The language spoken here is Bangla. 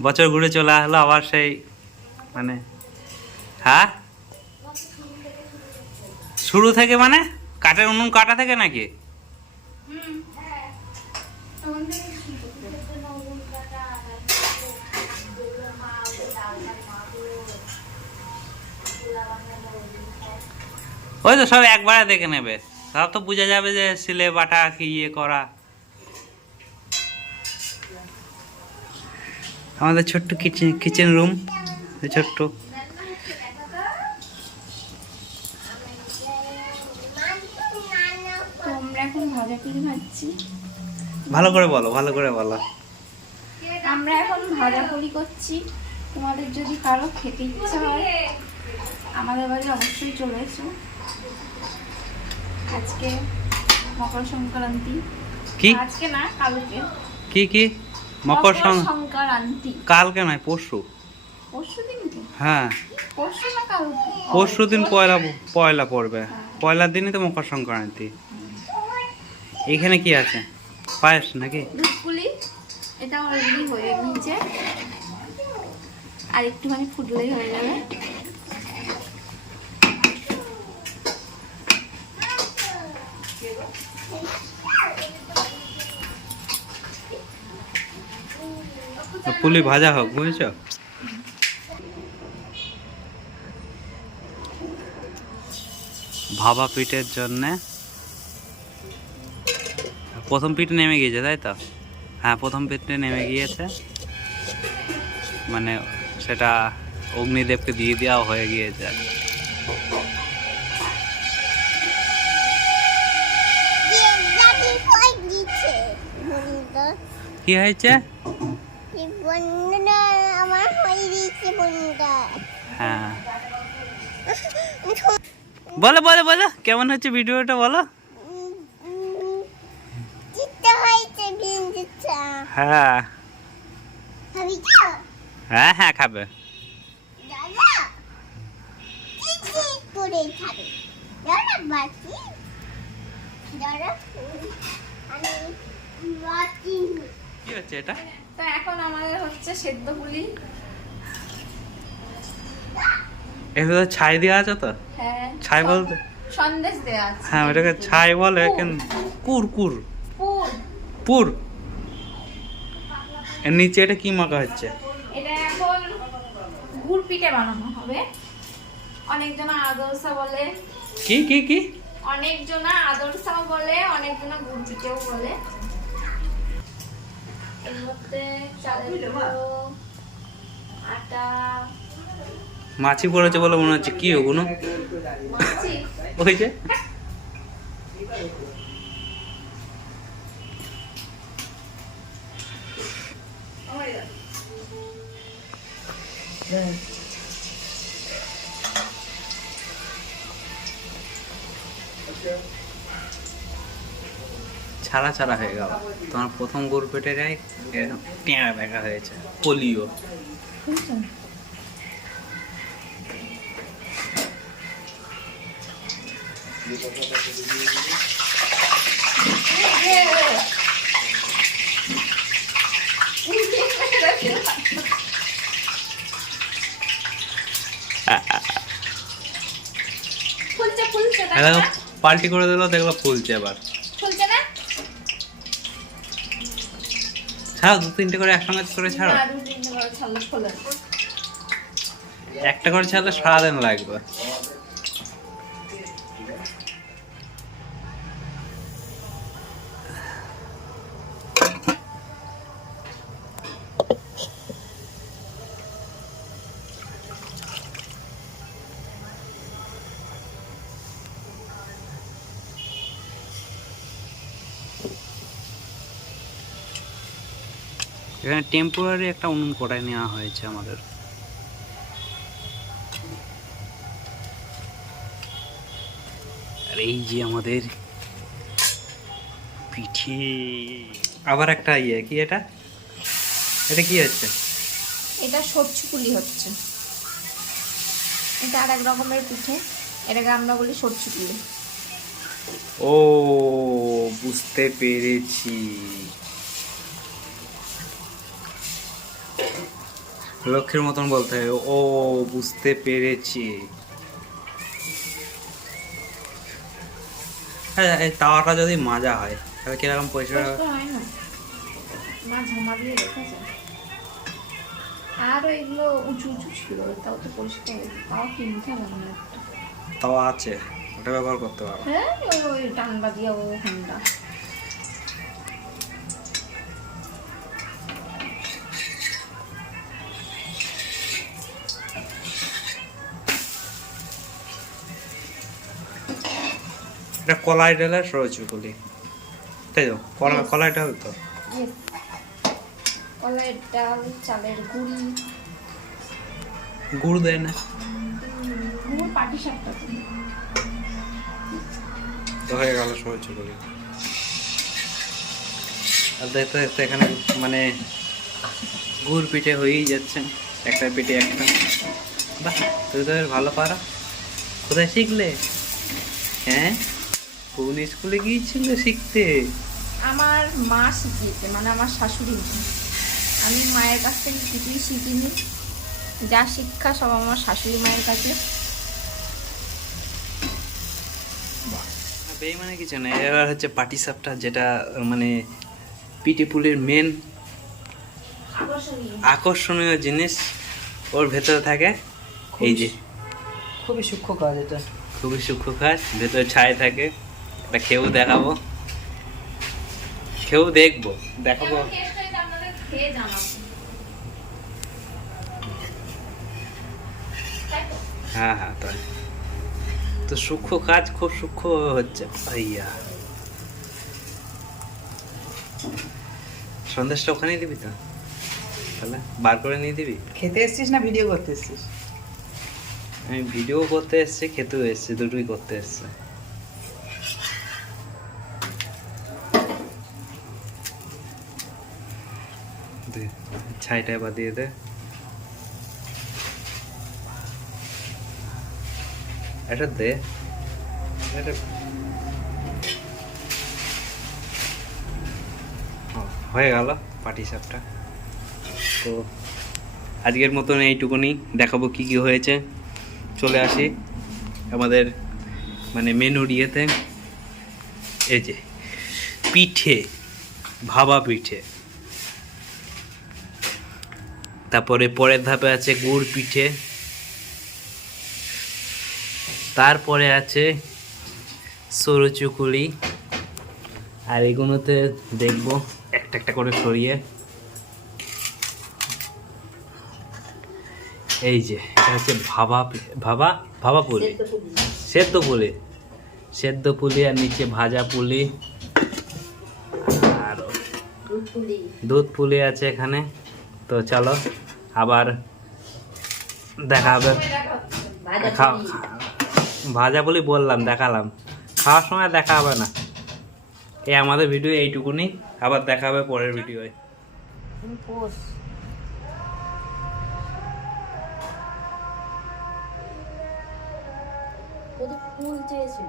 বছর ঘুরে চলে আসলো আবার সেই মানে হ্যাঁ? শুরু থেকে মানে? কাঠের উনুন কাটা থেকে নাকি? ওই তো সব একবারে দেখে নেবে। সব তো বোঝা যাবে যে সিলে বাটা কি ইয়ে করা। আমাদের ছোট্ট কিচেন কিচেন রুম ছোট্ট। ভালো করে বলো ভালো করে বলো। আমরা এখন ভাজা পুরি করছি। তোমাদের যদি কারও খেতে ইচ্ছা হয় আমাদের বাড়ি অবশ্যই চলে এসো। আজকে মকর সংক্রান্তি। কি? আজকে না কালকে। কি কি? মকর সংক্রান্তি কালকে নয় পরশু। হ্যাঁ। পরশু দিন পয়লা পয়লা পড়বে। পয়লার দিনই তো মকর সংক্রান্তি এখানে কি আছে? পায়েস নাকি? এটা অলরেডি হয়ে গিয়েছে আর একটুখানি ফুটলেই হয়ে যাবে। পুলি ভাজা হোক বুঝেছ? ভাবা পিঠের জন্যে। প্রথম পিঠ নেমে গিয়েছে তাই তো? হ্যাঁ প্রথম পিঠে নেমে গিয়েছে। মানে সেটা অগ্নিদেবকে দিয়ে দেওয়া হয়ে গিয়েছে। কি হয়েছে? বন্ধুটা আমার হয়ে বন্ধুটা হ্যাঁ। বলো বলো বলো কেমন হচ্ছে ভিডিওটা বলো? হ্যাঁ। হ্যাঁ হ্যাঁ খাবে। বাকি? কি হচ্ছে এটা? তো এখন আমাদের হচ্ছে সেদ্ধ পুলি। ছাই দেওয়া আছে তো? হ্যাঁ ছাই বলতে? সন্দেশ দেওয়া আছে। হ্যাঁ ওটাকে ছাই বলে কিন্তু কুর কুর। পুর। পুর। এর নিচে এটা কি মাখা হচ্ছে? এটা এখন গুড় পিঠে বানানো হবে। অনেকজন আদর্শা বলে। কি কি কি? অনেকজনা আদর্শাও বলে অনেকজনা গুড় পিঠেও বলে। মাছি পড়েছে বলে মনে হচ্ছে। কি ওগুলো মাছি। ওই যে। ছাড়া ছাড়া হয়ে গেল। তোমার প্রথম গরু পেটে যায় টেঁড়া দেখা হয়েছে পোলিও? পাল্টি করে দিলো দেখল ফুলছে এবার ফুলছে না ছাড়ো দু তিনটে করে একসঙ্গে করে ছাড়ো। ছাড়লে একটা করে ছাড়লে সারাদিন লাগবে। এখানে টেম্পোরারি একটা উনুন করায় নেওয়া হয়েছে আমাদের। আর এই যে আমাদের পিঠে। আবার একটা ইয়ে কি এটা? এটা কি হচ্ছে? এটা পুলি হচ্ছে। এটা আর এক রকমের পিঠে এটাকে আমরা বলি পুলি। ও বুঝতে পেরেছি। লক্ষ্মীর মতন বলতে হবে ও বুঝতে পেরেছি। হ্যাঁ এই তাওয়াটা যদি মাজা হয় তাহলে কীরকম পয়সা হয় আরও এগুলো উঁচু উঁচু ছিল তাও তো পরিষ্কার তাও কিনতে হবে না তাওয়া আছে ওটা ব্যবহার করতে পারো হ্যাঁ ওই ডান্ডা দিয়ে ও হান্ডা এটা কলাই ডালের সরচুগুলি তাই তো? কলা কলাই ডাল তো. কলাইয়ের ডাল চালের গুঁড়ি। গুড় দেয় না? গুঁড়ো পাটি সাপটা তো হয়ে গেল সরচুগুলি আর দেখতে দেখতে এখানে মানে গুড় পিঠে হয়েই যাচ্ছে একটা পিঠে একটা। বাহ তুই তো ভালো পারো। কোথায় শিখলে? হ্যাঁ? কোন স্কুলে গিয়েছিলে শিখতে? আমার মা শিখিয়েছে মানে আমার শাশুড়ি। আমি মায়ের কাছ থেকে কিছুই শিখিনি। যা শিক্ষা সব আমার শাশুড়ি মায়ের কাছে। বেইমানে কিছু না। এবার হচ্ছে পাটি সাপটা যেটা মানে পিঠে পুলির মেন আকর্ষণীয়। জিনিস ওর ভেতরে থাকে এই যে। খুবই সূক্ষ্ম কাজ এটা। খুবই সূক্ষ্ম কাজ ভেতরে ছাই থাকে। এটা খেয়েও দেখাবো। খেয়েও দেখব দেখাবো? হ্যাঁ হ্যাঁ তাই। তো সূক্ষ্ম কাজ খুব সূক্ষ্ম হচ্ছে। সন্দেশটা ওখানেই দিবি তো? তাহলে বার করে নিয়ে দিবি? খেতে এসছিস না ভিডিও করতে এসছিস? আমি ভিডিও করতে এসেছি খেতেও এসেছি দুটোই করতে এসেছি। দে, ছাইটা এবার দিয়ে দে। এটা দে। হয়ে গেল পাটি সাপটা। তো আজকের মতন এইটুকুনি দেখাবো কি কি হয়েছে। চলে আসি আমাদের মানে মেনুর ইয়েতে। এই যে পিঠে ভাবা পিঠে। তারপরে পরের ধাপে আছে গুড় পিঠে। তারপরে আছে সরু চুকুলি আর এগুলোতে দেখব একটা একটা করে সরিয়ে। এই যে এটা হচ্ছে ভাবা ভাবা ভাবা পুলি। সেদ্ধ পুলি। সেদ্ধ পুলি। আর নিচে ভাজা পুলি। আর দুধ পুলি আছে এখানে। তো চলো আবার দেখা হবে। ভাজা পুলি। বললাম দেখালাম। খাওয়ার সময় দেখা হবে না। এই আমাদের ভিডিও এইটুকুনি আবার দেখা হবে পরের ভিডিওয় ফুল চেয়েছিল।